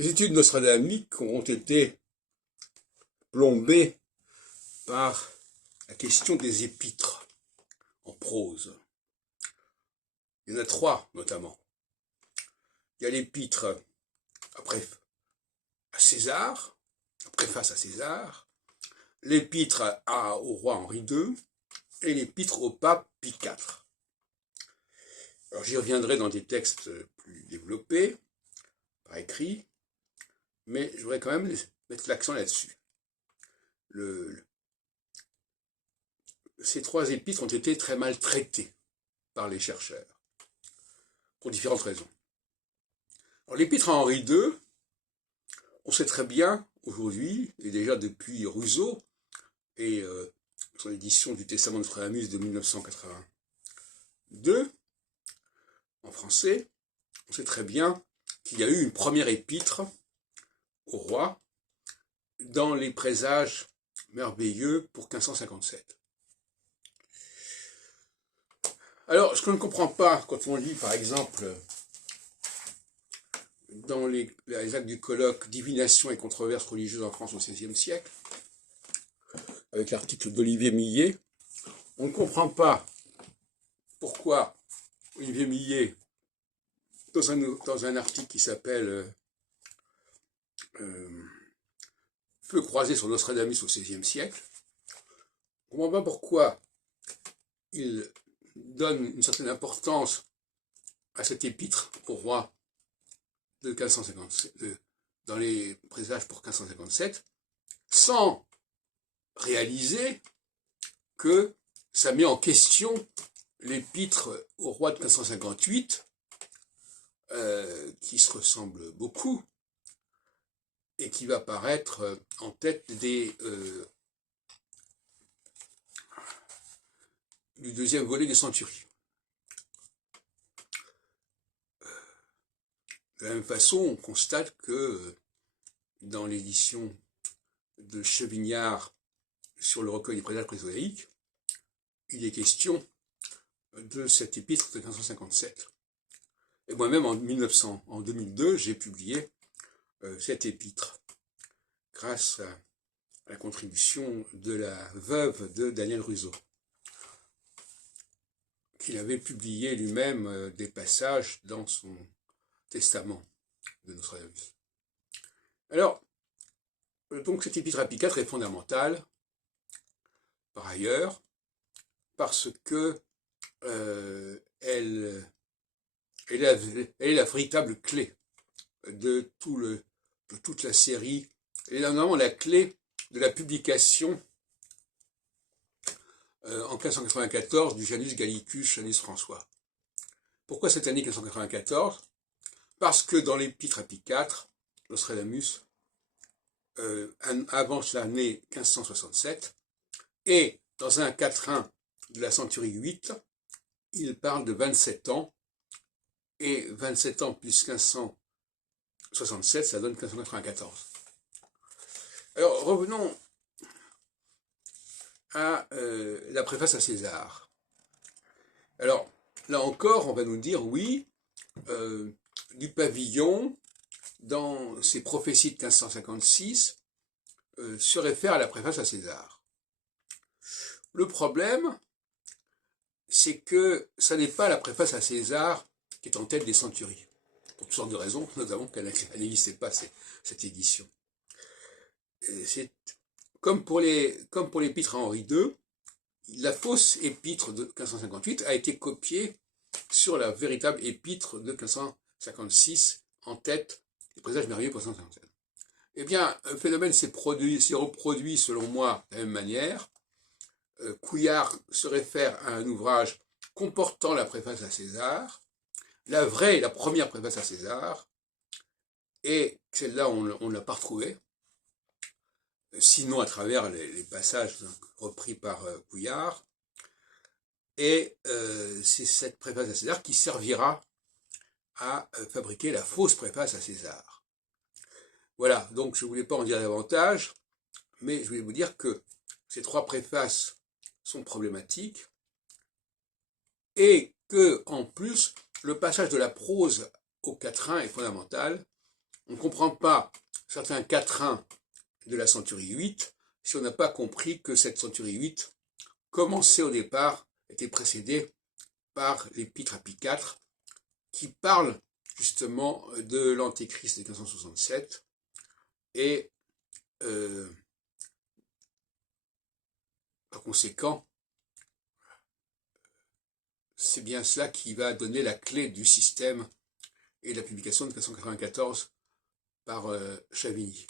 Les études nostradamiques ont été plombées par la question des épîtres en prose. Il y en a trois notamment. Il y a l'épître à César, la préface à César, l'épître au roi Henri II et l'épître au pape Pie IV. Alors j'y reviendrai dans des textes plus développés, par écrit, mais je voudrais quand même mettre l'accent là-dessus. Ces trois épîtres ont été très mal traités par les chercheurs, pour différentes raisons. Alors l'épître à Henri II, on sait très bien aujourd'hui, et déjà depuis Rousseau, et son édition du Testament de Nostradamus de 1982, en français, on sait très bien qu'il y a eu une première épître au roi dans les présages merveilleux pour 1557. Alors, ce qu'on ne comprend pas quand on lit, par exemple, dans les actes du colloque « Divination et controverses religieuses en France au XVIe siècle », avec l'article d'Olivier Millet, on ne comprend pas pourquoi Olivier Millet, dans un article qui s'appelle Feu croisé sur Nostradamus au XVIe siècle, on ne comprend pas pourquoi il donne une certaine importance à cet épître au roi de 1557, dans les présages pour 1557, sans réaliser que ça met en question l'épître au roi de 1558, qui se ressemble beaucoup, et qui va apparaître en tête du deuxième volet des Centuries. De la même façon, on constate que dans l'édition de Chevignard sur le recueil des présages présaïques, il est question de cet épître de 1557. Et moi-même, en 2002, j'ai publié cet épître, grâce à la contribution de la veuve de Daniel Ruseau, qu'il avait publié lui-même des passages dans son testament de Nostradamus. Alors, donc cet épître à Pie IV est fondamental, par ailleurs, parce que elle est la véritable clé de toute la série. Elle est normalement la clé de la publication en 1594 du Janus Gallicus Janus François. Pourquoi cette année 1594? Parce que dans l'épître à Pie IV, Nostradamus avance l'année 1567, et dans un quatrain de la centurie 8, il parle de 27 ans, et 27 ans plus 1567, ça donne 1594. Alors revenons à la préface à César. Alors là encore, on va nous dire oui, du pavillon, dans ses prophéties de 1556, se réfère à la préface à César. Le problème, c'est que ça n'est pas la préface à César qui est en tête des centuries, pour toutes sortes de raisons, notamment qu'elle n'existait pas, cette édition. C'est comme pour l'épître à Henri II, la fausse épître de 1558 a été copiée sur la véritable épître de 1556 en tête des présages merveilleux pour 1557. Eh bien, un phénomène s'est reproduit selon moi de la même manière. Couillard se réfère à un ouvrage comportant la préface à César, la première préface à César, et celle-là on ne l'a pas retrouvée, sinon à travers les passages repris par Couillard, et c'est cette préface à César qui servira à fabriquer la fausse préface à César. Voilà, donc je ne voulais pas en dire davantage, mais je voulais vous dire que ces trois préfaces sont problématiques, et que, en plus, le passage de la prose au quatrain est fondamental. on ne comprend pas certains quatrains de la centurie 8 si on n'a pas compris que cette centurie 8, commencée au départ, était précédée par l'épître à Pie IV, qui parle justement de l'Antéchrist de 1567 et par conséquent, c'est bien cela qui va donner la clé du système et de la publication de 1594 par Chavigny.